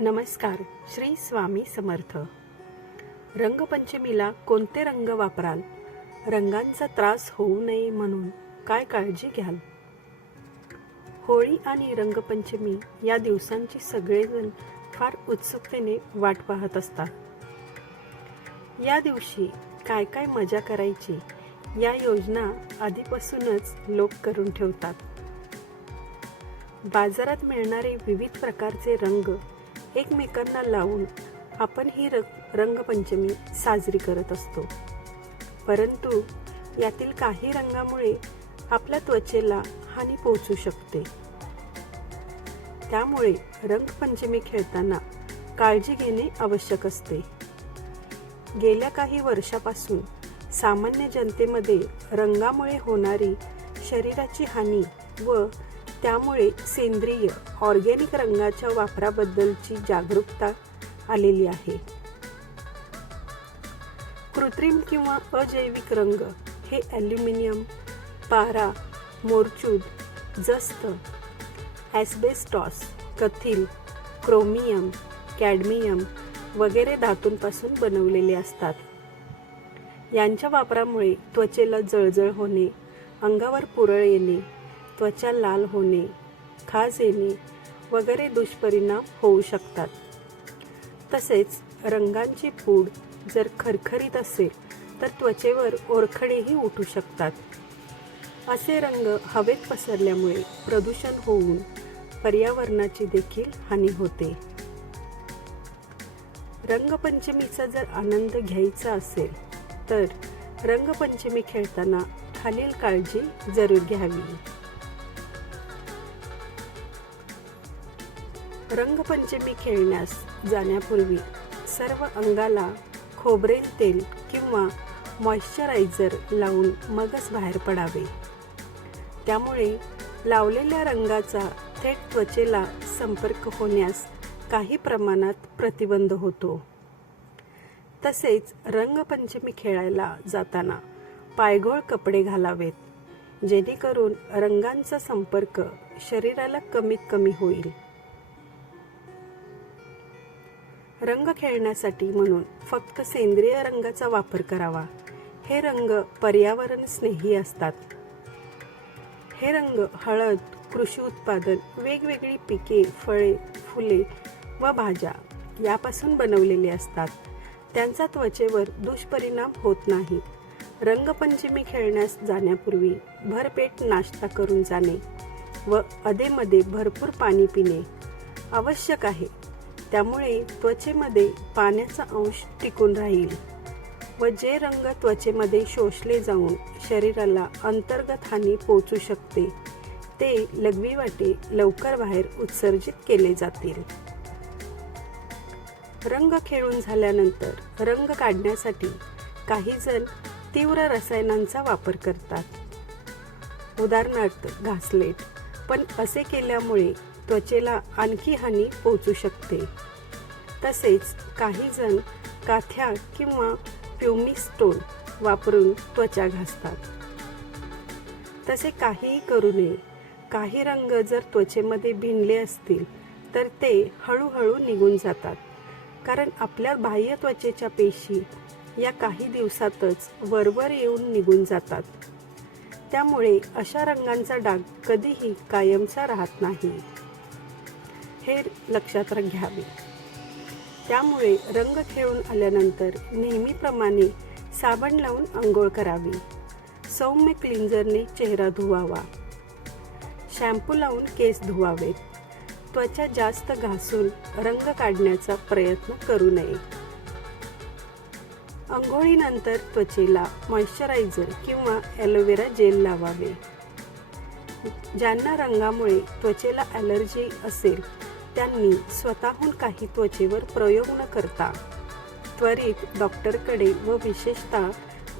नमस्कार श्री स्वामी समर्थ. रंगपंचमीला कोणते रंग वापराल? रंगांचा त्रास होऊ नये म्हणून काय काळजी घ्याल? होळी आणि रंगपंचमी या दिवसांची सगळेजण फार उत्सुकतेने वाट पाहत असतात. या दिवशी काय काय मजा करायची? या योजना आधीपासूनच लोक करून ठेवतात. बाजारात मिळणारे विविध प्रकारचे रंग एकमेकांना लावून आपण ही र रंगपंचमी साजरी करत असतो. परंतु यातील काही रंगामुळे आपल्या त्वचेला हानी पोहोचू शकते. त्यामुळे रंगपंचमी खेळताना काळजी घेणे आवश्यक असते. गेल्या काही वर्षापासून सामान्य जनतेमध्ये रंगामुळे होणारी शरीराची हानी व त्यामुळे सेंद्रिय ऑर्गॅनिक रंगाच्या वापराबद्दलची जागरूकता आलेली आहे. कृत्रिम किंवा अजैविक रंग हे ॲल्युमिनियम पारा मोरचूद जस्त ॲस्बेस्टॉस कथील क्रोमियम कॅडमियम वगैरे धातूंपासून बनवलेले असतात. यांच्या वापरामुळे त्वचेला जळजळ होणे अंगावर पुरळ येणे त्वचा लाल होणे खाज येणे वगैरे दुष्परिणाम होऊ शकतात. तसेच रंगांची पूड जर खरखरीत असेल तर त्वचेवर ओरखडेही उठू शकतात. असे रंग हवेत पसरल्यामुळे प्रदूषण होऊन पर्यावरणाची देखील हानी होते. रंगपंचमीचा जर आनंद घ्यायचा असेल तर रंगपंचमी खेळताना खालील काळजी जरूर घ्यावी. रंगपंचमी खेळण्यास जाण्यापूर्वी सर्व अंगाला खोबरेल तेल किंवा मॉइश्चरायझर लावून मगच बाहेर पडावे. त्यामुळे लावलेल्या रंगाचा थेट त्वचेला संपर्क होण्यास काही प्रमाणात प्रतिबंध होतो. तसेच रंगपंचमी खेळायला जाताना पायघोळ कपडे घालावेत जेणेकरून रंगांचा संपर्क शरीराला कमीत कमी होईल. रंग खेळण्यासाठी म्हणून फक्त सेंद्रिय रंगाचा वापर करावा. हे रंग पर्यावरण स्नेही असतात. हे रंग हळद कृषी उत्पादन वेगवेगळी पिके फळे फुले व भाज्या यापासून बनवलेले असतात. त्यांचा त्वचेवर दुष्परिणाम होत नाही. रंगपंचमी खेळण्यास जाण्यापूर्वी भरपेट नाश्ता करून जाणे व अधेमध्ये भरपूर पाणी पिणे आवश्यक आहे. त्यामुळे त्वचेमध्ये पाण्याचा अंश टिकून राहील व जे रंग त्वचेमध्ये शोषले जाऊन शरीराला अंतर्गत हानी पोचू शकते ते लघवी वाटे लवकर बाहेर उत्सर्जित केले जातील. रंग खेळून झाल्यानंतर रंग काढण्यासाठी काही जण तीव्र रसायनांचा वापर करतात. उदाहरणार्थ घासलेट पण असे केल्यामुळे त्वचेला आणखी हानी पोहोचू शकते. तसेच काही जण काथ्या किंवा प्युमिस्टोन वापरून त्वचा घासतात. तसे काहीही करू नये. काही रंग जर त्वचेमध्ये भिनले असतील तर ते हळूहळू निघून जातात. कारण आपल्या बाह्य त्वचेच्या पेशी या काही दिवसातच वरवर येऊन निघून जातात. त्यामुळे अशा रंगांचा डाग कधीही कायमचा राहत नाही. हे लक्षात घ्यावे. त्यामुळे रंग खेळून आल्यानंतर नेहमीप्रमाणे साबण लावून आंघोळ करावी. सौम्य क्लिंजरने चेहरा धुवावा. शॅम्पू लावून केस धुवावेत. त्वचा जास्त घासून रंग काढण्याचा प्रयत्न करू नये. आंघोळीनंतर त्वचेला मॉइश्चरायझर किंवा ॲलोवेरा जेल लावावे. ज्यांना रंगामुळे त्वचेला ॲलर्जी असेल त्यांनी स्वतःहून काही त्वचेवर प्रयोग न करता त्वरित डॉक्टरकडे व विशेषतः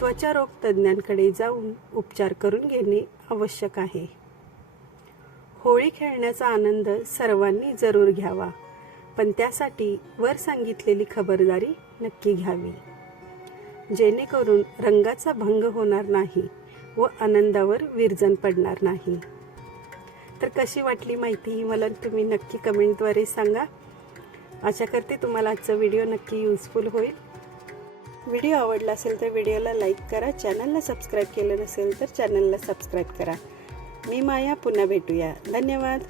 त्वचारोग तज्ज्ञांकडे जाऊन उपचार करून घेणे आवश्यक आहे. होळी खेळण्याचा आनंद सर्वांनी जरूर घ्यावा पण त्यासाठी वर सांगितलेली खबरदारी नक्की घ्यावी. जेणेकरून रंगाचा भंग होणार नाही व आनंदावर विरजन पडणार नाही. तर कशी वाटली माहिती ही मला तुम्ही नक्की कमेंटद्वारे सांगा. आशा करते तुम्हाला आजचा व्हिडिओ नक्की युजफुल होईल. व्हिडिओ आवडला असेल तर व्हिडिओला लाईक करा. चॅनलला सबस्क्राईब केलं नसेल तर चॅनलला सबस्क्राईब करा. मी माया पुन्हा भेटूया. धन्यवाद.